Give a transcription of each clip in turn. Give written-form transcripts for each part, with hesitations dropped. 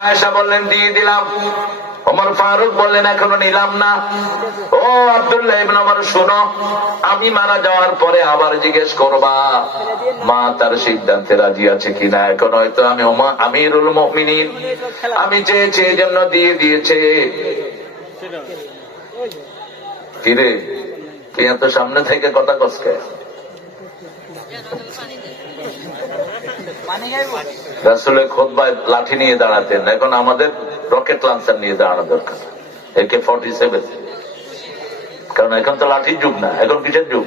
আয়েশা বললেন দিয়ে দিলাম। ওমর ফারুক বললেন এখনো নিলাম না। ও আব্দুল্লাহ ইবনে ওমর শোনো, আমি মারা যাওয়ার পরে আবার জিজ্ঞেস করবা মা তার সিদ্ধান্তে রাজি আছে কিনা। এখন হয়তো আমি আমিরুল মুমিনিন, আমি চেয়েছি এই জন্য দিয়ে দিয়েছে। কিরে কি এত সামনে থেকে কথা কসকে? রাসূলের খুতবায় লাঠি নিয়ে দাঁড়াতেন, এখন আমাদের রকেট লঞ্চার নিয়ে দাঁড়ানো দরকার, AK-47। কারণ এখন তো লাঠির যুগ না, এখন কিসের যুগ?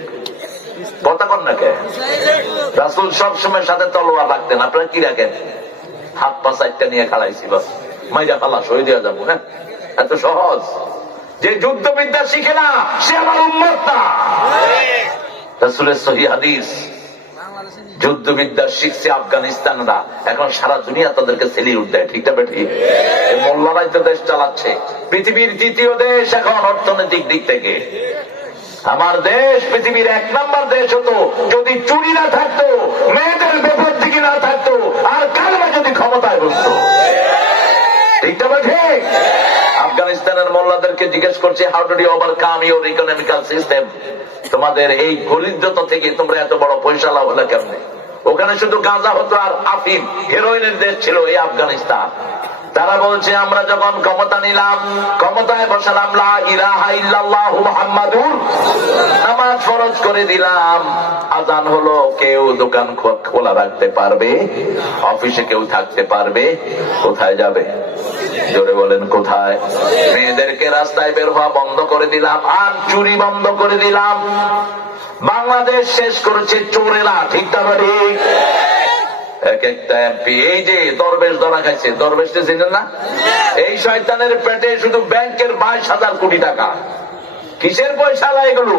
কথা কন না কে? রাসূল সবসময় সাথে তলোয়ার রাখতেন, আপনারা কি রাখেন? হাত পা চারটা নিয়ে খাড়াইছিল, মাইরা ফালা শহীদ হয়ে যাবো। হ্যাঁ, এত সহজ। যে যুদ্ধবিদ্যা শিখে না সে আমার উম্মত না। রাসূলের সহিহ হাদিস, যুদ্ধবিদ্যা শিখছে আফগানিস্তানরা, এখন সারা দুনিয়া তাদেরকে সেলিউট দেয়। ঠিক না বেঠিক? মোল্লারাই তো দেশ চালাচ্ছে, পৃথিবীর দ্বিতীয় দেশ এখন অর্থনৈতিক দিক থেকে। আমার দেশ পৃথিবীর 1 নম্বর দেশ হতো যদি চুরি না থাকতো, মেয়েদের বেপর দিকে না থাকতো, আর কালমা যদি ক্ষমতায় বসতো। ঠিক না বেঠিক? আফগানিস্তানের মোল্লাদেরকে জিজ্ঞেস করছে, how do you overcome your economical system? তোমাদের এই দরিদ্রতা থেকে তোমরা এত বড় পয়সা লাভ হলো কেমনে? ওখানে শুধু গাঁজা হতো আর আফিম, হেরোইনের দেশ ছিল এই আফগানিস্তান। তারা বলছে আমরা যখন ক্ষমতা নিলাম, ক্ষমতায় বসালাম, লা ইলাহা ইল্লাল্লাহু মুহাম্মাদুর, নামাজ ফরজ করে দিলাম, আযান হলো, কেউ দোকান খোলা রাখতে পারবে, অফিসে কেউ থাকতে পারবে, কোথায় যাবে? জোরে বলেন কোথায়? মেয়েদেরকে রাস্তায় বের হওয়া বন্ধ করে দিলাম, আর চুরি বন্ধ করে দিলাম। বাংলাদেশ শেষ করেছে চোরেরা। ঠিক না ঠিক? এক একটা এমপি, এই যে দরবেশ ধরা খাইছে, দরবেশকে চিনেন না? এই শয়তানের পেটে শুধু ব্যাংকের 22,000 কোটি টাকা। কিসের পয়সা লা এগুলো?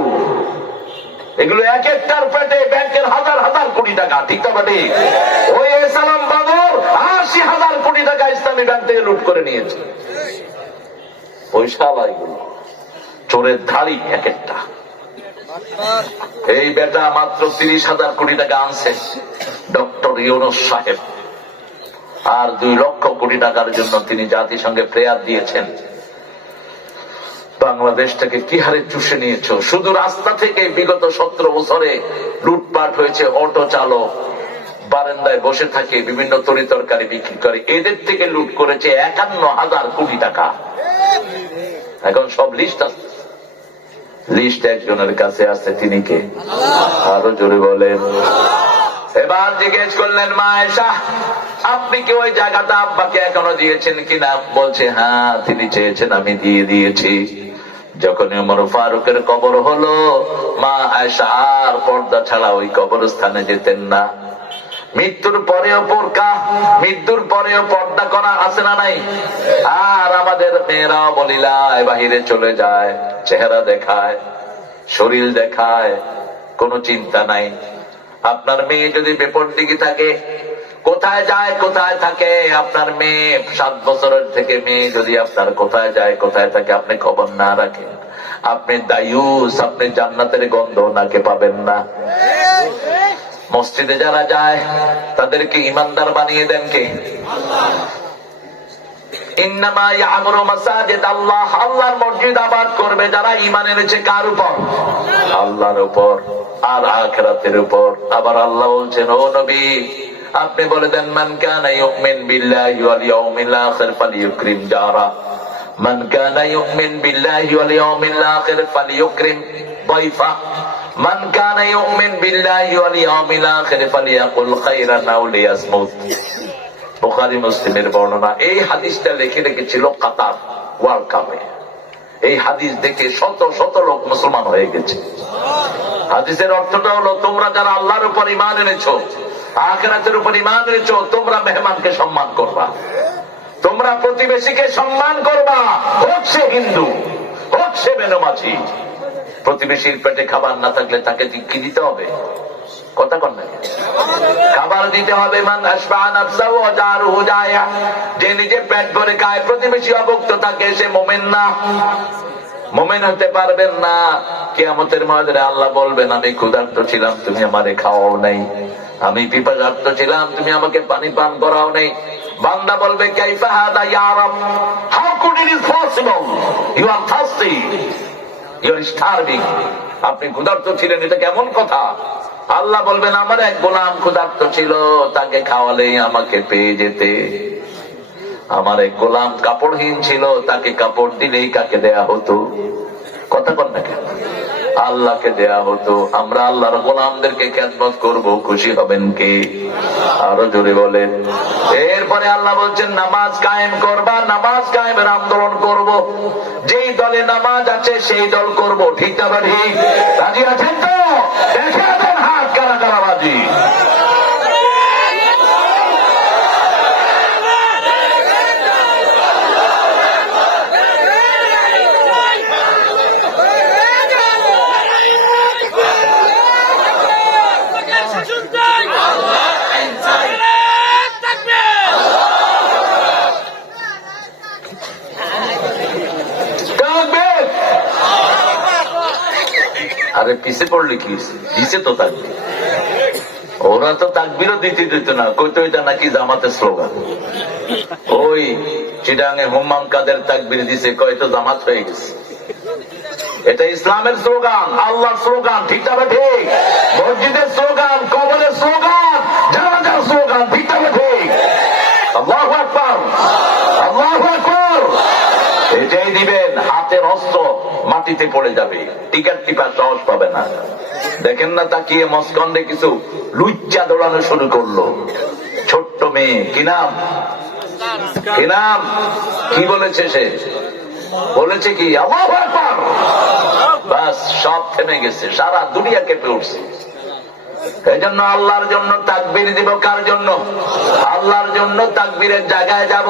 এগুলো এক একটার পেটে ব্যাংকের 1,000 কোটি টাকা। ঠিক না ঠিক? ওই সালাম বাদর 80,000 কোটি টাকা ইসলামী ব্যাংক থেকে লুট করে নিয়েছে। পয়সা লা এগুলো, চোরের ধাড়ি এক একটা। এই বেটা মাত্র 30,000 কোটি টাকা আনছে ডক্টর ইউনূস সাহেব, আর 2 লক্ষ কোটি টাকার জন্য তিনি জাতিসংঘে প্রেয়ার দিয়েছেন। বাংলাদেশটাকে কি হারে চুষে নিয়েছ। শুধু রাস্তা থেকে বিগত 17 বছরে লুটপাট হয়েছে। অটো চালক বারান্দায় বসে থাকে, বিভিন্ন তরিতরকারি বিক্রি করে, এদের থেকে লুট করেছে 51,000 কোটি টাকা। এখন সব লিস্ট আছে, লিস্ট একজনের কাছে আছে, তিনি কে? আরো জোরে বলেন। এবার জিজ্ঞেস করলেন মা আয়েশা, আপনি কি ওই জায়গাটা আব্বাকে এখনো দিয়েছেন কিনা? বলছে হ্যাঁ, তিনি চেয়েছেন, আমি দিয়ে দিয়েছি। যখন ওমর ফারুকের কবর হলো, মা আয়েশা আর পর্দা ছাড়া ওই কবরস্থানে যেতেন না। মৃত্যুর পরেও বোরকা, মৃত্যুর পরেও পর্দা করা আছে না নাই? আর আমাদের মেয়েরাও বলিলায় বাহিরে চলে যায়, চেহারা দেখায়, শরীর দেখায়, কোনো চিন্তা নাই। আপনার মেয়ে যদি বেপর দিকে থাকে, কোথায় যায় কোথায় থাকে? আপনার মেয়ে 7 বছরের থেকে মেয়ে যদি আপনার কোথায় যায় কোথায় থাকে আপনি খবর না রাখেন, আপনি দায়ুস, আপনি জান্নাতের গন্ধ নাকে পাবেন না। মসজিদে যারা যায় তাদেরকে ইমানদার বানিয়ে দেন কে? ইন্নামা ইয়ামুরু মাসাজিদ আল্লাহ, আল্লাহর মসজিদ আবাদ করবে যারা ঈমান এনেছে। কার উপর? আল্লাহর উপর আর আখিরাতের উপর। আবার আল্লাহ বলছেন, ও নবী আপনি বলে দেন, মান কানা ইউমিন বিল্লাহি ওয়াল ইয়াউমিল আখির ফালিয়ুকরিম জারা, মান কানা ইউমিন বিল্লাহি ওয়াল ইয়াউমিল আখির ফালিয়ুকরিম দাইফা, মান কানা ইউমিন বিল্লাহি ওয়াল ইয়াউমিল আখির ফালিয়াকুল খায়রান আও লিয়াসমুত। বুখারী মুসলিমের বর্ণনা। এই হাদিসটা লিখে রেখেছিল কাতার ওয়ার্ল্ড কাপে। এই হাদিস দেখে শত শত লোক মুসলমান হয়ে গেছে। হাদিসের অর্থটা হলো, তোমরা যারা আল্লাহর উপর ঈমান এনেছো, আখিরাতের উপর ঈমান এনেছো, তোমরা মেহমানকে সম্মান করবা, তোমরা প্রতিবেশীকে সম্মান করবা, হোক সে হিন্দু, হোক সে বেনমাজি। প্রতিবেশীর পেটে খাবার না থাকলে তাকে কি দিতে হবে? কথা কন না? খাবার দিতে হবে। মান আশবাআ নাফসাহু ওয়া জারুহু জায়া, যে নিজে পেট ভরে খায়, প্রতিবেশী অভুক্ত থাকে, সে মুমিন না। মুমিন হতে পারবেন না। কিয়ামতের ময়দানে আল্লাহ বলবেন, আমি ক্ষুধার্ত ছিলাম, তুমি আমারে খাওয়াও নাই, আমি পিপাসার্ত ছিলাম, তুমি আমাকে পানি পান করাও নাই। বান্দা বলবে কাইফা হাদা ইয়া রাব, how could it is possible, you are thirsty, you are starving, আপনি ক্ষুধার্ত ছিলেন, এটা কেমন কথা? আল্লাহ বলবেন আমার এক গোলাম ক্ষুধার্ত ছিল, তাকে খাওয়ালেই আমাকে পেয়ে যেতে। আমার এক গোলাম কাপড়হীন ছিল, তাকে কাপড় দিলেই কাকে দেয়া হতো? কথা বল না কেন? আল্লাহকে দেয়া হতো। আমরা আল্লাহর গোলামদেরকে খেদমত করব, খুশি হবেন কে? আরো জোরে বলেন। এরপরে আল্লাহ বলছেন নামাজ কায়েম করবা, নামাজ কায়েমের আন্দোলন করব, যেই দলে নামাজ আছে সেই দল করব, ঠিক না ঠিক? রাজি আছেন তো? দেখে দেন হাত কারা কারা রাজি। আরে পিছে পড়লে কি পিছে তো থাকবে, ওরা তো তাকবীরও দিতে দিত না, কইতো এটা নাকি জামাতের স্লোগান। ওই চিটাঙে হুম্মাম কাদের তাকবীর দিছে, কয়তো জামাত হয়ে গেছে। এটা ইসলামের স্লোগান, আল্লাহর স্লোগান, ঠিক না ঠিক? মসজিদের স্লোগান, কবরের স্লোগান, জানাজার স্লোগান, ঠিক না ঠিক? আল্লাহু আকবার, আল্লাহু আকবার। এটাই দিবেন, হাতের হস্ত মাটিতে পড়ে যাবে, টিকার টিপা সাহস পাবে না। দেখেন না তাকিয়ে মস্কন্দে কিছু লুচ্চা দৌড়ানো শুরু করলো, ছোট্ট মেয়ে, কি নাম, কি নাম, কি বলেছে সে? বলেছে কি আল্লাহু আকবার, বাস সব থেমে গেছে, সারা দুনিয়া কেঁপে উঠছে। এই জন্য আল্লাহর জন্য তাকবীর দিব, কার জন্য? আল্লাহর জন্য তাকবীরের জায়গায় যাব।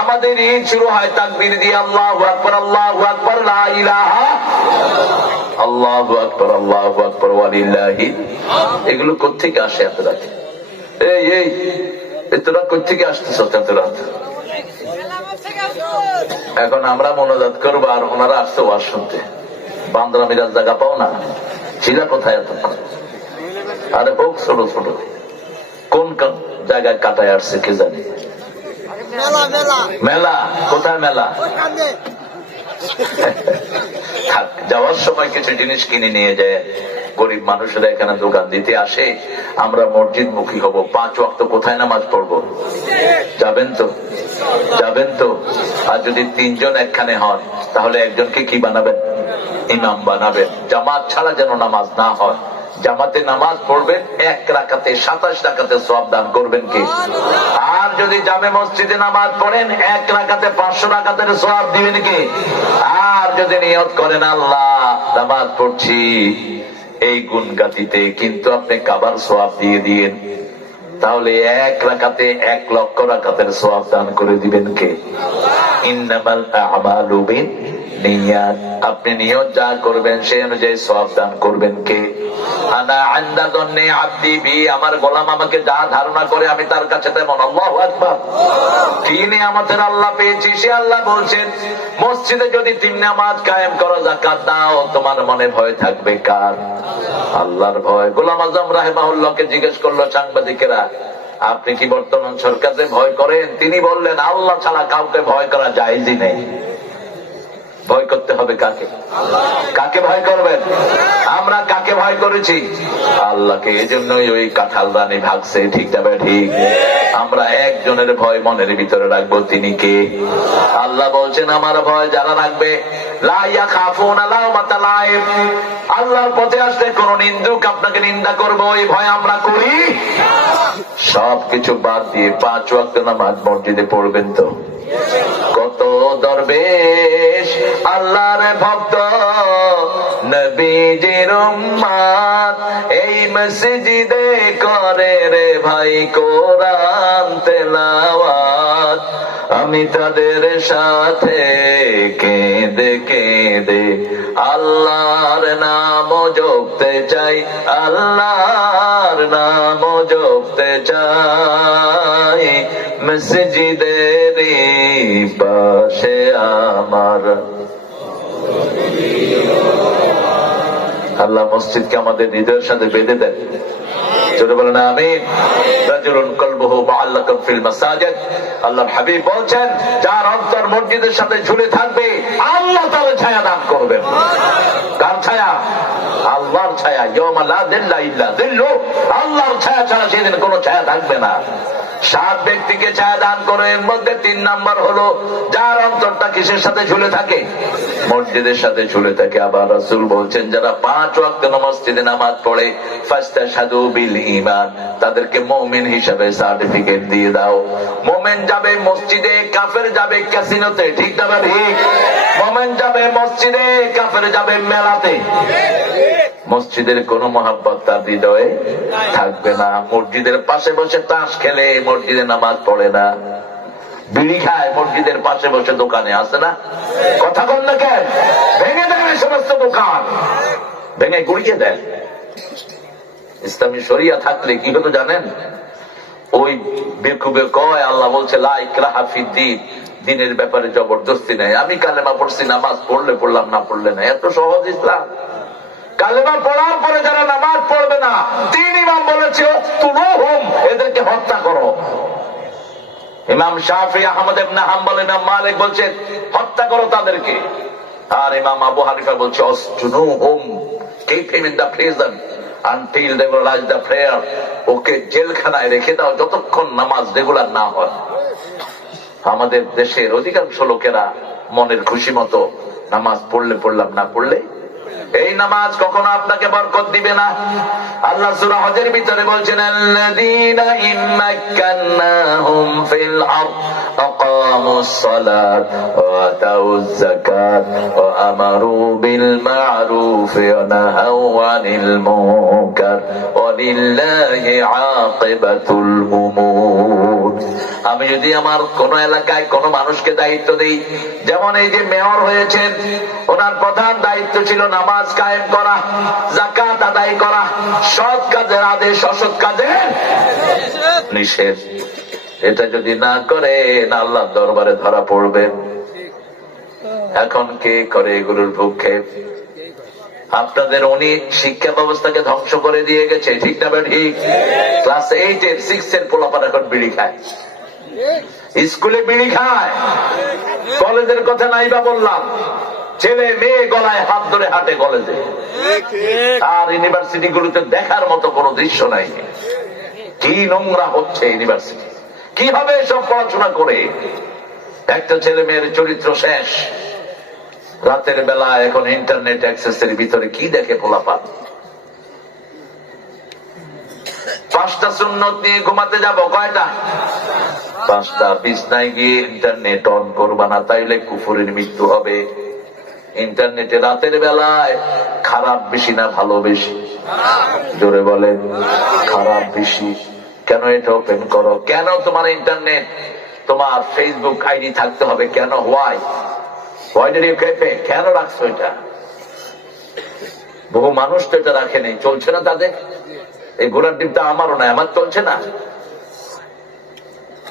আমাদের ঈদ শুরু হয় তাকবীর দিয়ে, আল্লাহু আকবার, আল্লাহু আকবার, লা ইলাহা, আল্লাহু আকবার, আল্লাহু আকবার, ওয়া লিল্লাহি। এগুলো কোত্থেকে আসে এত রাতে? এই তোরা কোত্থেকে আসতেছ এত রাত? এখন আমরা মনোজাত করবো, আর ওনারা আসতে ওয়াজ শুনতে। বান্দরা মিরাজ জায়গা পাও না, ছিল কোথায় এতক্ষণ? আরে হোক ছোট ছোট, কোন জায়গায় কাটায় আসছে কে জানে। মেলা কোথায়? মেলা যাওয়ার সময় কিছু জিনিস কিনে নিয়ে যায়, গরিব মানুষেরা এখানে দোকান দিতে আসে। আমরা মসজিদ মুখী হব, 5 ওয়াক্ত কোথায় নামাজ পড়বো? যাবেন তো? যাবেন তো? আর যদি 3 জন একখানে হন, তাহলে একজনকে কি বানাবেন? ইমাম বানাবেন। জামাত ছাড়া যেন নামাজ না হয়। জামাতে নামাজ পড়বেন, 1 রাকাতে 27 রাকাতে সওয়াব দান করবেন কে? আর যদি জামে মসজিদে নামাজ পড়েন, 1 রাকাতে 500 রাকাতের সওয়াব দিবেন কে? আর যদি নিয়ত করেন আল্লাহ নামাজ পড়ছি এই গুণ গাতিতে, কিন্তু আপনি কাবার সওয়াব দিয়ে দিয়েন, তাহলে 1 রাকাতে 1 লক্ষ রাকাতের সওয়াব দান করে দিবেন কে? ইন্নামাল আ'মালু বিন্নিয়াত। আপনি নিয়ত যা করবেন সেই অনুযায়ী সওয়াব দান করবেন কে? আনা ইনদা যন্নি আবদি বি, আমার গোলাম আমাকে যা ধারণা করে আমি তার কাছে তেমন। আল্লাহু আকবার। কি নিয়ামতের আল্লাহ পেয়েছি, সে আল্লাহ বলছেন মসজিদে যদি 3 নামাজ কায়েম করো, যাকাত দাও, তোমার মনে ভয় থাকবে কার? আল্লাহর ভয়। গোলাম আজম রাহিমাহুল্লাহকে জিজ্ঞেস করলো সাংবাদিকেরা, আপনি কি বর্তমান সরকারকে ভয় করেন? তিনি বললেন আল্লাহ ছাড়া কাউকে ভয় করা জায়েজই নেই। ভয় করতে হবে কাকে? কাকে ভয় করবেন? আমরা কাকে ভয় করেছি? আল্লাহকে। এই জন্যই ওই কাঁঠাল রানী ভাগছে, ঠিক যাবে ঠিক? আমরা একজনের ভয় মনের ভিতরে রাখবো, তিনি কে? আল্লাহ বলছেন আমার ভয় যারা রাখবে, লা ইয়াখাফুনা লাওমাতা লাইম, আল্লাহর পথে আসলে কোন নিন্দুক আপনাকে নিন্দা করবো, ওই ভয় আমরা করি। সবকিছু বাদ দিয়ে 5 ওয়াক্ত নামাজ মসজিদে পড়বেন তো? কত দরবেশ আল্লাহর ভক্ত নবীজির উম্মত এই মসজিদে করে রে ভাই কোরআন তেলাওয়াত, আমি তাদের সাথে কেঁদে কেঁদে আল্লাহর নাম জপতে চাই, আল্লাহর নাম জপতে চাই, মসজিদের পাশে আমার। আল্লাহ মসজিদকে আমাদের হৃদয়ের সাথে বেঁধে দেন, জোরে বলেন আমিন। রাজুলুন কলবুহু মুআল্লাকুন ফিল মাসাজিদ, আল্লাহর হাবিব বলেন যার অন্তর মসজিদের সাথে ঝুলে থাকবে আল্লাহ তাআলা ছায়া দান করবেন। কার ছায়া? আল্লাহর ছায়া। ইয়াউমা লা যিল্লা ইল্লা যিল্লু, আল্লাহর ছায়া ছাড়া সেদিন কোনো ছায়া থাকবে না। 7 ব্যক্তিকে ছায়া দান করে, এর মধ্যে 3 নাম্বার হলো যার অন্তরটা কিসের সাথে ঝুলে থাকে? মসজিদের সাথে ঝুলে থাকে। আবার রাসূল বলছেন যারা 5 ওয়াক্ত মসজিদে নামাজ পড়ে ফাস্তাশহাদু বিল ঈমান, তাদেরকে মুমিন হিসেবে সার্টিফিকেট দিয়ে দাও। মুমিন যাবে মসজিদে, কাফের যাবে ক্যাসিনোতে, ঠিক না ঠিক? মুমিন যাবে মসজিদে, কাফের যাবে মেলাতে। মসজিদের কোন মহাব্বত তার হৃদয়ে থাকবে না। মসজিদের পাশে বসে তাস খেলে, মসজিদে নামাজ পড়ে না। বিড়ি খায় মসজিদের পাশে বসে, দোকানে আছে না? কথা বল না কেন? ভেঙে দেন সমস্ত দোকান, ভেঙে গুড়িয়ে দেন। ইসলামী শরিয়া থাকলে কি হতো জানেন? ওই বেকুবে কয় আল্লাহ বলছে লা ইকরাহা ফিদ্দীন, দিনের ব্যাপারে জবরদস্তি নেই। আমি কালেমা পড়ছি, নামাজ পড়লে পড়লাম, না পড়লে না। এত সহজ ইসলাম। কালেমা পড়ার পরে যারা নামাজ পড়বে না, 3 ইমাম বলেছিল তুলুহুম, এদেরকে হত্যা করো। ইমাম শাফি, আহমদ ইবনে হাম্বল, ইমাম মালিক বলছেন হত্যা করো তাদেরকে। আর ইমাম আবু হানিফা বলছে অসজুনুহুম, keep him in the prison until they realize the prayer, ওকে জেলখানায় রেখে দাও যতক্ষণ নামাজ রেগুলার না হয়। আমাদের দেশের অধিকাংশ লোকেরা মনের খুশি মতো নামাজ পড়লে পড়লাম, না পড়লে এই নামাজ কখনো আপনাকে বরকত দিবে না। আল্লাহ সূরা হজের ভিতরে বলছেন আল্লাযীনা ইম্মাক্কান্নাহুম ফিল আরদ আকামুস সালাত ওয়া আতাউয যাকাত ওয়া আমারু বিল মা'রুফ ওয়া নাহাউ আনিল মুনকার ওয়া লিল্লাহি আকিবাতুল উমুর। আমি যদি আমার কোন এলাকায় কোন মানুষকে দায়িত্ব দেই, যেমন এই যে মেয়র হয়েছেন, ওনার প্রধান দায়িত্ব ছিল নামাজ কায়েম করা, যাকাত আদায় করা, সৎ কাজের আদেশ, অসৎ কাজের নিষেধ। এটা যদি না করে আল্লাহর দরবারে ধরা পড়বেন। এখন কে করে এগুলোর ভূক্ষেপ? আপনাদের উনি শিক্ষা ব্যবস্থাকে ধ্বংস করে দিয়ে গেছে, ঠিক না ঠিক? ক্লাস 8 এর 6 এর পোলাপান এখন বিড়ি খায়, স্কুলে বিড়ি খায়। কলেজের কথা নাই বা বললাম, ছেলে মেয়ে গলায় হাত ধরে হাঁটে কলেজে। আর ইউনিভার্সিটি গুলোতে দেখার মতো কোন দৃশ্য নাই। কি নোংরা হচ্ছে ইউনিভার্সিটি, কিভাবে সব পড়াশোনা করে একটা ছেলে মেয়ের চরিত্র শেষ। রাতের বেলা এখন ইন্টারনেট অ্যাক্সেসের ভিতরে কি দেখে পোলাপান। 5টা সুন্নত নিয়ে ঘুমাতে যাব, কয়টা? 5টা। বিছনায় গিয়ে ইন্টারনেট অন করবা না, তাইলে কুফরের মৃত্যু হবে। ইন্টারনেটে রাতের বেলায় খারাপ বেশি না ভালো বেশি? জোরে বলেন খারাপ বেশি। কেন এটা ওপেন করো? কেন তোমার ইন্টারনেট, তোমার ফেসবুক আইডি থাকতে হবে? কেন? Why did you keep it? কেন রাখছো এটা? বহু মানুষ তো এটা রাখে নেই, চলছে না তাদের। এই ঘোড়ার ডিমটা আমারও না, আমার চলছে না।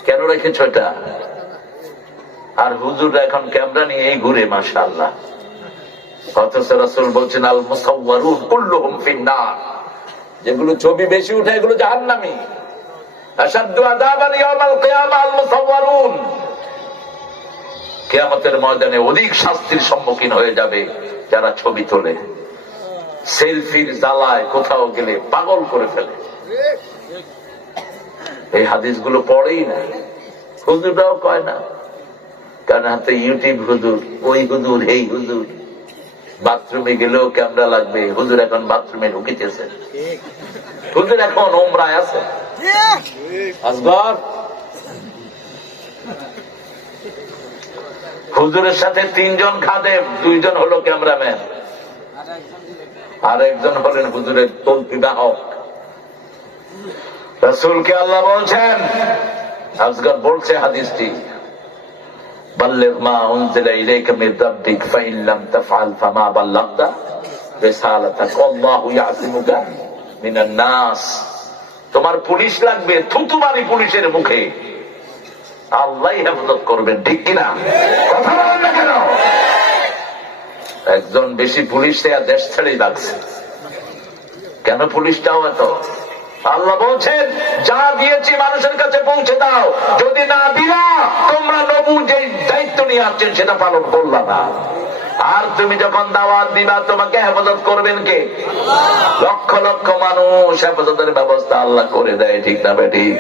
কেন রেখেছো এটা? আর হুজুররা এখন ক্যামেরা নিয়ে এই ঘুরে, মাশাআল্লাহ। অথচ রাসূল বলছেন আল মুসাওয়ারুন কুল্লুহুম ফিন্নার, যেগুলো ছবি বেশি উঠে এগুলো জাহান্নামী। আশাদ্দু আযাবান ইয়াউমাল কিয়ামাহ আল মুসাওয়ারুন, কিয়ামতের ময়দানে অধিক শাস্তির সম্মুখীন হয়ে যাবে যারা ছবি তোলে। সেলফির জ্বালায় কোথাও গেলে পাগল করে ফেলে। এই হাদিসগুলো পড়েই না, হুজুররাও কয় না, কারণ হাতে ইউটিউব হুজুর, ওই হুজুর, এই হুজুর। বাথরুমে গেলেও ক্যামেরা লাগবে। হুজুর এখন বাথরুমে ঢুকিতেছে, হুজুর এখন ওমরায় আছে। আসগর হুজুরের সাথে 3 জন খাদেম, 2 জন হলো ক্যামেরাম্যান, আর একজন হলেন হুজুরের তলপি বাহক। রাসূলকে আল্লাহ বলছেন, আসগর বলছে হাদিসটি, বাল্লিগ মা উনজিলা ইলাইকা মির রাব্বিক ফাইন লাম তাফআল ফামা বাল্লাগতা রিসালাতাক আল্লাহু ইয়াসিমুকা মিনান নাস। তোমার পুলিশ লাগবে, থুতু মারি পুলিশের মুখে, আল্লাহ হেফাজত করবেন, ঠিক কিনা? কথা বলেন না কেন? একজন বেশি পুলিশ দেশ ছেড়েই লাগছে। কেন পুলিশটাও এত? আল্লাহ বলছেন যা দিয়েছি মানুষের কাছে পৌঁছে দাও, যদি না দিলা তোমরা নবু যে দায়িত্ব নিয়ে আসছেন সেটা পালন করলা না। আর তুমি যখন দাওয়াত দিবা তোমাকে হেফাজত করবেন কে? লক্ষ লক্ষ মানুষ হেফাজতের ব্যবস্থা আল্লাহ করে দেয়, ঠিক না বেঠিক?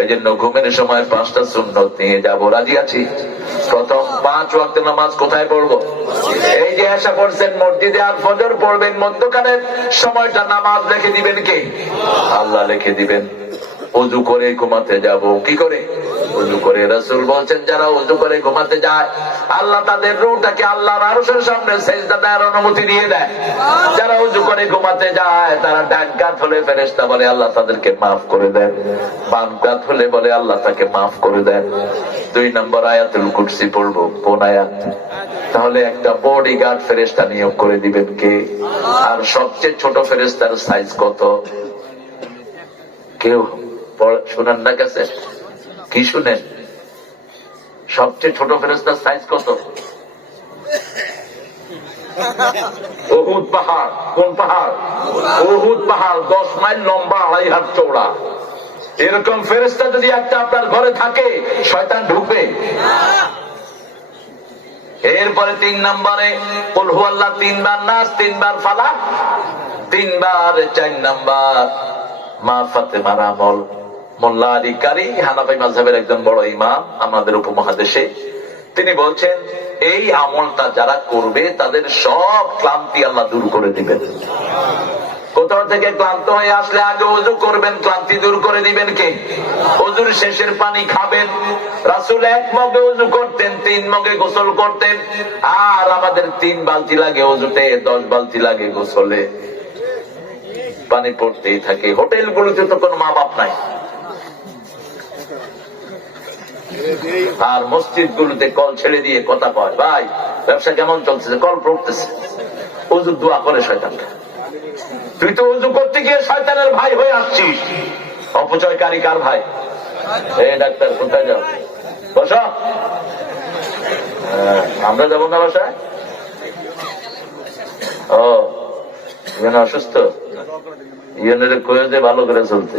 এই জন্য ঘুমের সময় 5টা সুন্নত নিয়ে যাব, রাজি আছি? প্রথম 5 ওয়াক্ত নামাজ কোথায় পড়বো? এই যে এসা পড়ছেন মসজিদে, আর ফজর পড়বেন, মধ্যখানের সময়টা নামাজ লিখে দিবেন কে? আল্লাহ লিখে দিবেন। ওযু করে ঘুমাতে যাব, কি করে? ওযু করে। রাসূল বলছেন যারা ওযু করে ঘুমাতে যায় আল্লাহ তাদের রূহটাকে আল্লাহর আরশের সামনে সিজদা দেওয়ার অনুমতি দিয়ে দেয়। যারা ওযু করে ঘুমাতে যায় তারা ডান কাত হলে ফেরেশতা বলে আল্লাহ তাদেরকে মাফ করে দেন, বাম কাত হলে বলে আল্লাহ তাকে মাফ করে দেন। 2 নম্বর আয়াতুল কুরসি পড়বো। কোন আয়াত? তাহলে একটা বডিগার্ড ফেরেশতা নিয়োগ করে দিবেন কে? আর সবচেয়ে ছোট ফেরেশতার সাইজ কত? কেউ শুনেন না? কাছে কি শুনেন? সবচেয়ে ছোট ফেরেশতার সাইজ কত? উহুদ পাহাড়। কোন পাহাড়? উহুদ পাহাড় 10 মাইল লম্বা, 2.5 হাত চওড়া। এরকম ফেরেশতা যদি একটা আপনার ঘরে থাকে শয়তান ঢুকবে? এরপরে 3 নম্বরে কুল হুয়াল্লাহ 3 বার, নাস 3 বার, ফালাক 3 বার। 4 নম্বর মা ফাতেমার আমল। মোল্লা আলী কারি হানাফি মাযহাবের একজন বড় ইমাম আমাদের উপমহাদেশে, তিনি বলছেন এই আমলটা যারা করবে তাদের সব ক্লান্তি আল্লাহ দূর করে দিবেন। কোথাও থেকে ক্লান্ত হয়ে আসলে আগে ওযু করবেন, ক্লান্তি দূর করে দিবেন কে? ওযুর শেষের পানি খাবেন। রাসূল 1 মগে ওযু করতেন, 3 মগে গোসল করতেন। আর আমাদের 3 বালতি লাগে ওযুতে, 10 বালতি লাগে গোসলে। পানি পড়তেই থাকে। হোটেলগুলোতে তো কোনো মা বাপ নাই, আর মসজিদ গুলোতে কল ছেড়ে দিয়ে কথা কয়, ভাই ব্যবসা কেমন চলতেছে? কল পড়তেছে। ওযু দোয়া করে শয়তানকে। তুই তো ওযু করতে গিয়ে শয়তানের ভাই হয়ে আসছিস। অপচয়কারী কার ভাই? এই ডাক্তার কোথায় যাও? বসো। আমরা যাবো না বাসায়? ও অসুস্থ, ইউনিরে কয়ে যে ভালো করে চলতে,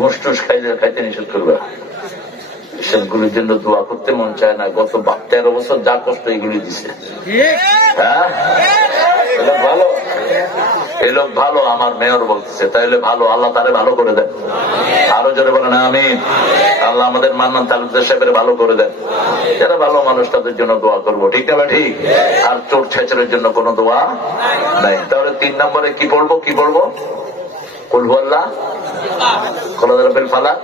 মুসটুস খাইতে নিষেধ করবে। সেগুলির জন্য দোয়া করতে মন চায় না। গত 13 বছর যা কষ্ট এগুলি দিছে। হ্যাঁ, ভালো, এই লোক ভালো, আমার মেয়র বলতেছে, তাইলে ভালো, আল্লাহ তারে ভালো করে দেন। আরো জোরে বলেন আমিন। আল্লাহ আমাদের মান্নান তালুকদার সাহেবের ভালো করে দেন। যারা ভালো মানুষ তাদের জন্য দোয়া করবো, ঠিক না? ঠিক। আর চোর ছেচরের জন্য কোনো দোয়া নাই। তাহলে 3 নম্বরে কি পড়বো? কি পড়বো? কুল হুয়াল্লাহ, কুল রাব্বিল ফালাক,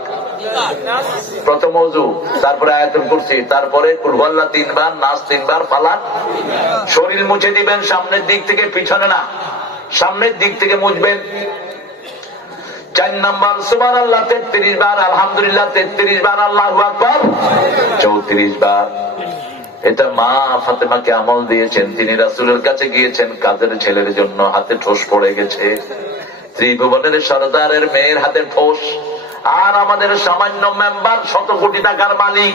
প্রথম ওযু, তারপরে আয়াতুল কুরসি, তারপরে কুল হুয়াল্লাহ 3 বার, নাস 3 বার, ফালাক। শরীর মুছে দিবেন, সামনের দিক থেকে, পিছনে না, সামনের দিক থেকে মুছবেন। 4 নম্বর সুবহানাল্লাহ 33 বার, আলহামদুলিল্লাহ 33 বার, আল্লাহু আকবার 34 বার। এটা মা ফাতেমাকে আমল দিয়েছেন। তিনি রাসূলের কাছে গিয়েছেন কাদের ছেলের জন্য, হাতে ঠোস পড়ে গেছে। ত্রিভুবনের সরদারের মেয়ের হাতে ঠোস। আর আমাদের সামান্য মেম্বার 100 কোটি টাকার মালিক,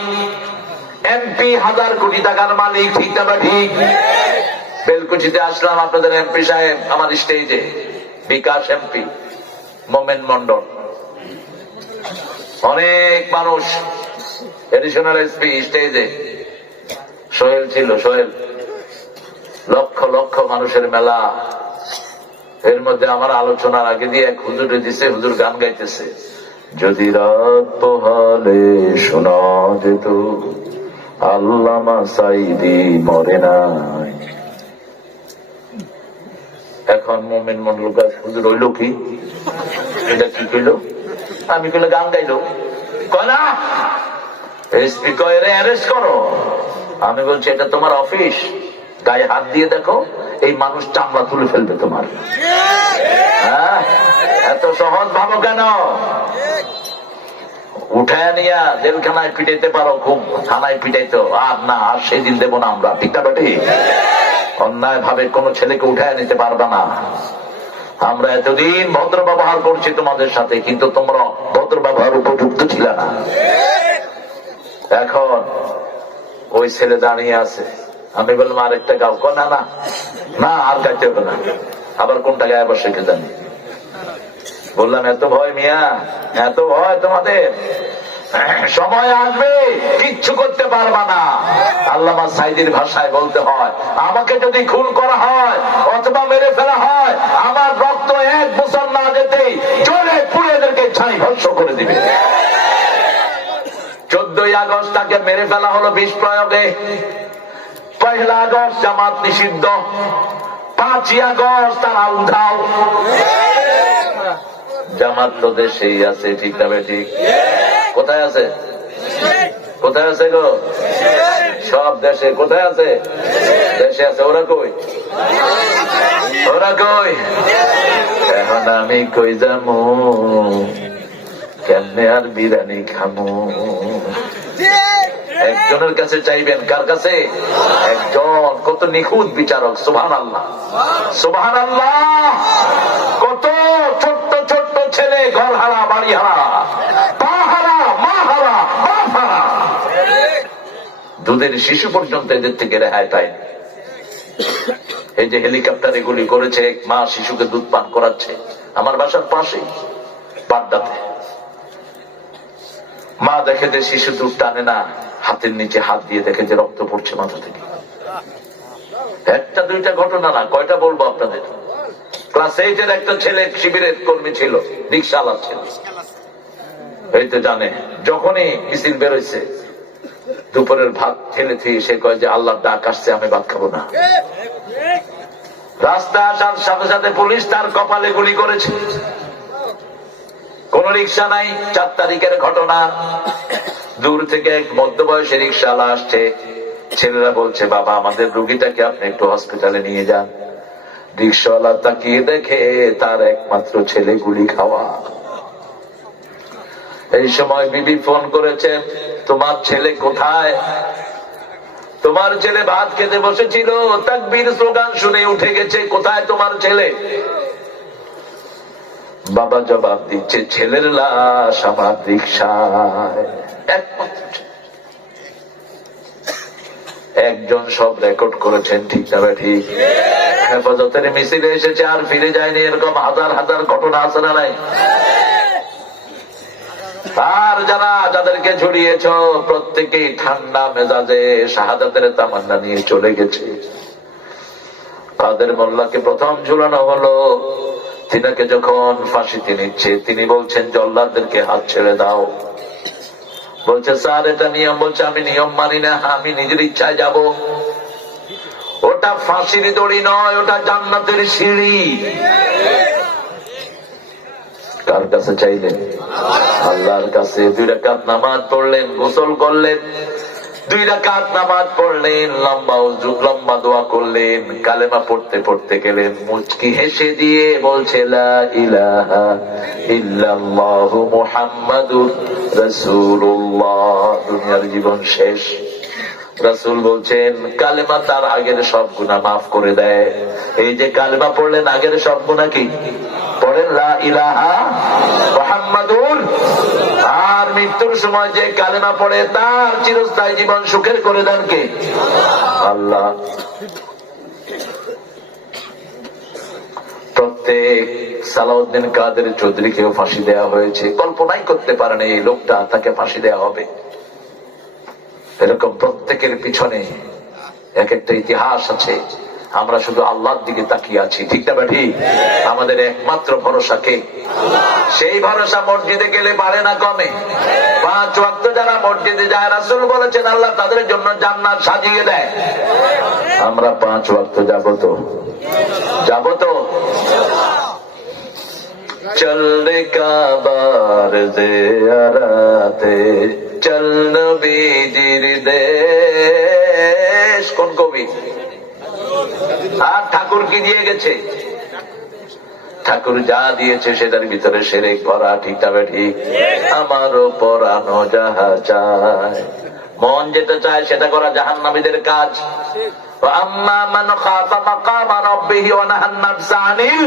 এমপি 1000 কোটি টাকার মালিক, ঠিক না? ঠিক। বেলকুচিতে আসলাম, আপনাদের এমপি সাহেব আমার স্টেজে, বিকাশ এমপি, মোমেন মন্ডল, অনেক মানুষ, এডিশনাল এসপি স্টেজে, সোহেল ছিল, সোহেল, লক্ষ লক্ষ মানুষের মেলা। এর মধ্যে আমার আলোচনার আগে দিয়ে এক হুজুরে দিছে, হুজুর গান গাইতেছে, যদি রাত পোহালে শোনা যেত আল্লামা সাইদি মরে নাই। এখন মোমেন মন্ডল হুজুর হইল কি? এটা কি কইল? আমি কইলে গান গাইল। কয় না, এসপি কয় রে অ্যারেস্ট করো। আমি বলছি এটা তোমার অফিস, গায়ে হাত দিয়ে দেখো, এই মানুষ চামড়া তুলে ফেলবে তোমার। হ্যাঁ, এত সহজ ভাবো কেন? উঠায় নিয়া জেলখানায় পিটাইতে পারো, খুব থানায় পিটাইতো, আর না, আর সেদিন দেবো না আমরা, ঠিক না? বেটি, অন্যায় ভাবে কোন ছেলেকে উঠায় নিতে পারবে না। আমরা এতদিন ভদ্র ব্যবহার করছি তোমাদের সাথে, কিন্তু তোমরা ভদ্র ব্যবহার উপযুক্ত ছিল না। এখন ওই ছেলে দাঁড়িয়ে আছে, আমি বললাম আরেকটা গাও। না না না, আর গাইতে হবে না। আবার কোনটা গায়ে বসে কে জানি। বললাম এত ভয় মিয়া, এত ভয় তোমাদের, সময় আসবে কিচ্ছু করতে পারবা না। আল্লামা সাইদির ভাষায় বলতে হয়, আমাকে যদি খুন করা হয় অথবা মেরে ফেলা হয়, আমার রক্ত এক বছর না যেতেই জ্বলে পুড়ে এদেরকে ছাই ভস্ম করে দিবে। 14ই আগস্ট তাকে মেরে ফেলা হলো বিষ প্রয়োগে। 1 আগস্ট জামাত নিষিদ্ধ, 5ই আগস্ট তারা উধাও। জামাত তো দেশেই আছে, ঠিক না ঠিক? কোথায় আছে? কোথায় আছে গো? সব দেশে। কোথায় আছে? দেশে আছে। ওরা কই? ওরা কই? এখন আমি কই যামু, কেমনে আর বিরিয়ানি খামু? একজনের কাছে চাইবেন। কার কাছে? একজন। কত নিখুঁত বিচারক। সুবহানাল্লাহ, সুবহানাল্লাহ। কত ছোট্ট ছোট্ট ছেলে ঘর হারা, বাড়ি হারা, পা হারা, মা হারা, বাপ হারা, দুধের শিশু পর্যন্ত এদের থেকে রেহাই পায়নি। এই যে হেলিকপ্টারে গুলি করেছে, মা শিশুকে দুধ পান করাচ্ছে আমার বাসার পাশেই পাড্ডাতে। মা দেখে যে শিশু দুধ টানে না, হাতের নিচে হাত দিয়ে দেখে যে রক্ত পড়ছে মাথা থেকে। একটা দুইটা ঘটনা না, কয়টা বলবো আপনাদের। ক্লাস 8-এর একটা ছেলে শিবিরের কর্মী ছিল, রিক্সা চালাচ্ছিল। এই তো জানে, যখনই মিছিল বেরোইছে দুপুরের ভাত ঠেলে থেকে সে কয় যে আল্লাহর ডাক আসছে, আমি ভাত খাবো না। রাস্তায় আসার সাথে সাথে পুলিশ তার কপালে গুলি করেছে। কোন রিক্সা নাই। 4 তারিখের ঘটনা। দূর থেকে এক মধ্যবয়সী রিক্সাওয়ালা আসছে। ছেলেরা বলছে, বাবা আমাদের রুগীটাকে আপনি একটু হসপিটালে নিয়ে যান। রিক্সাওয়ালা তাকিয়ে দেখে তার একমাত্র ছেলে গুলি খাওয়া। এই সময় বিবি ফোন করেছে, তোমার ছেলে কোথায়? তোমার ছেলে ভাত খেতে বসেছিল, তাকবীর স্লোগান শুনে উঠে গেছে, কোথায় তোমার ছেলে? বাবা জবাব দিচ্ছে, ছেলের লাশ আমার রিক্সায়। একজন সব রেকর্ড করেছেন, ঠিক না ঠিক? হেফাজতের মিছিলে এসেছে আর ফিরে যায়নি, এরকম হাজার হাজার ঘটনা আছে না নাই? আর যারা যাদেরকে ঝুলিয়েছ প্রত্যেকেই ঠান্ডা মেজাজে শাহাদাতের তামান্না নিয়ে চলে গেছে। কাদের মোল্লাকে প্রথম ঝুলানো হলো। তিনাকে যখন ফাঁসিতে নিচ্ছে তিনি বলছেন, জল্লাদদেরকে হাত ছেড়ে দাও। বলছে, স্যার এটা নিয়ম। বলছে, আমি নিয়ম মানি না, আমি নিজের ইচ্ছায় যাব। ওটা ফাঁসির দড়ি নয়, ওটা জান্নাতের সিঁড়ি। কার কাছে চাইলেন? আল্লাহর কাছে। 2 রাকাত নামাজ পড়লেন, গোসল করলেন, 2 রাকাত নামাজ পড়লেন, লম্বা দোয়া করলেন, কালেমা পড়তে পড়তে গেলেন, মুচকি হেসে দিয়ে বলছে, লা ইলাহা ইল্লাল্লাহু মুহাম্মাদুর রাসূলুল্লাহ। দুনিয়ার জীবন শেষ। রাসূল বলছেন, কালেমা তার আগের সব গুনাহ মাফ করে দেয়। এই যে কালেমা পড়লেন, আগের সব গুনাহ কি পড়েন? লা ইলাহা মুহাম্মাদুর। আর মৃত্যুর সময় যে কালেমা পড়ে তার চিরস্থায়ী জীবন সুখের করে দেন কে? আল্লাহ। প্রত্যেক সালাউদ্দিন কাদের চৌধুরীকেও ফাঁসি দেওয়া হয়েছে। কল্পনাই করতে পারেন এই লোকটা, তাকে ফাঁসি দেওয়া হবে। এরকম প্রত্যেকের পিছনে এক একটা ইতিহাস আছে। আমরা শুধু আল্লাহর দিকে তাকিয়ে আছি, ঠিক না ঠিক? আমাদের একমাত্র ভরসা কে? সেই ভরসা মসজিদে গেলে বাড়ে না কমে? 5 ওয়াক্ত যারা মসজিদে যায়, রাসূল বলেছেন আল্লাহ তাদের জন্য জান্নাত সাজিয়ে দেয়। আমরা 5 ওয়াক্ত যাব তো? যাব তো? চল রে কাবার জিয়ারাতে, চল নবীজির দেশ। কোন কবি? আর ঠাকুর কি দিয়ে গেছে? ঠাকুর যা দিয়েছে সেটার ভিতরে শিরক ভরা, ঠিক না ঠিক? আমারও পরানো যাহা চায়, মন যেটা চায় সেটা করা জাহান্নামীদের কাজ। আম্মা মান খাফা মাকামা রাব্বিহি ওয়া নাহান নাফসা আনিল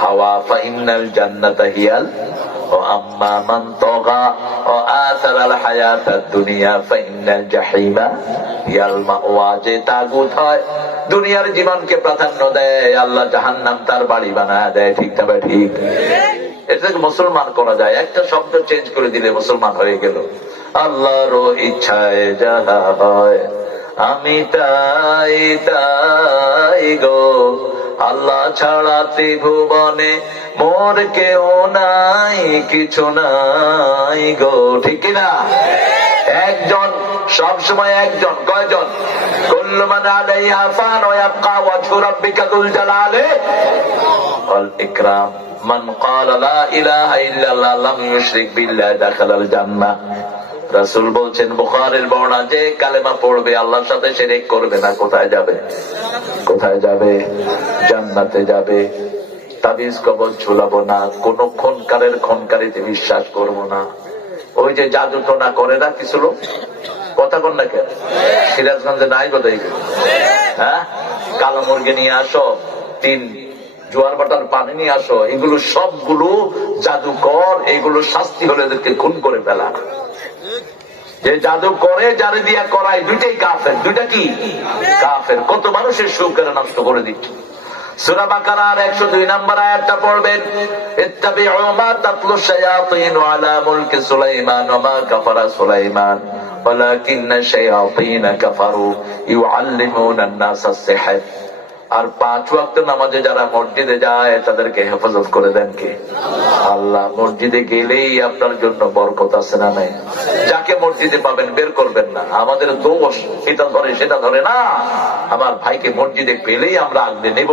হাওয়া ফাইন্নাল জান্নাতা হিয়াল ওয়া আম্মা মান তাগা ওয়া আসারাল হায়াতাদ দুনিয়া ফাইন্নাল জাহিমা হিয়াল মাওয়া। যে তাগুত হয়, দুনিয়ার জীবনকে প্রাধান্য দেয়, আল্লাহ জাহান্নাম তার বাড়ি বানায় দেয়, ঠিক না ঠিক? এটাকে মুসলমান করা যায়, একটা শব্দ চেঞ্জ করে দিলে মুসলমান হয়ে গেল। আল্লাহর ইচ্ছায় যাহা হয় আমি তাই তাই গো, আল্লাহ ছাড়া ত্রিভুবনে মোর কেউ নাই, কিছু নাই গো, ঠিক না? একজন, সব সময় একজন। কয়জন? কুল্লু মান আলাইহা ফান ওয়া ইয়াবকা ওয়াজহু রাব্বিকা যুল জালালি ওয়াল ইকরাম, মান ক্বালা লা ইলাহা ইল্লাল্লাহ লাম ইউশরিক বিল্লাহি দাখালাল জান্নাহ। রাসূল বলছেন বুখারীর বর্ণনা, যে কালেমা পড়বে আল্লাহর সাথে শিরক করবে না, কোথায় যাবে? কোথায় যাবে? জান্নাতে যাবে। তাবিজ কবজ ঝুলাবো না, কোন খুনকারের খুনকারিতে বিশ্বাস করব না। ওই যে জাদু টোনা করে না কিছু লোক, কথা বল না কেন? সিরাজগঞ্জে নাই বোধহয়, হ্যাঁ, কালো মুরগি নিয়ে আসো, 3 জোয়ার বাটার পানি নিয়ে আসো, এগুলো সবগুলো জাদুকর, এগুলো শাস্তি হলে এদেরকে খুন করে ফেলা। যে জাদু করে, যারে দিয়া করায়, দুইটাই কাফের। দুইটা কি? কাফের। কত মানুষের সুখের নষ্ট করে দিচ্ছে। সূরা বাকারার 102 নম্বর আয়াতটা পড়বেন, ইত্তাবিউ মা তাতলু শায়াতিন আলা মুলকি সুলাইমান ওয়া মা কাফারা সুলাইমান ওয়ালাকিন্না শায়াতিন কাফারু ইউআল্লিমুনা আন-নাসা আস-সিহর। আর 5 ওয়াক্ত নামাজে যারা মসজিদে যায় তাদেরকে হেফাজত করে দেন কে? আল্লাহ। মসজিদে গেলেই আপনার জন্য বরকত আছে না নাই? যাকে মসজিদে পাবেন বের করবেন না, আমাদের দোষ এটা ধরে সেটা ধরে না। আমার ভাইকে মসজিদে পেলেই আমরা আগলে নেব।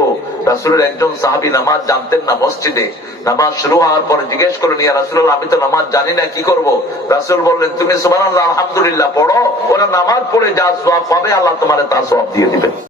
রাসূলের একজন সাহাবী নামাজ জানতেন না, মসজিদে নামাজ শুরু হওয়ার পরে জিজ্ঞেস করলেন, ইয়া রাসূলুল্লাহ, আমি তো নামাজ জানি না, কি করব? রাসূল বললেন, তুমি সুবহানাল্লাহ আলহামদুলিল্লাহ পড়ো, ওরা নামাজ পড়ে যা সওয়াব পাবে আল্লাহ তোমার তার সওয়াব দিয়ে দিবেন।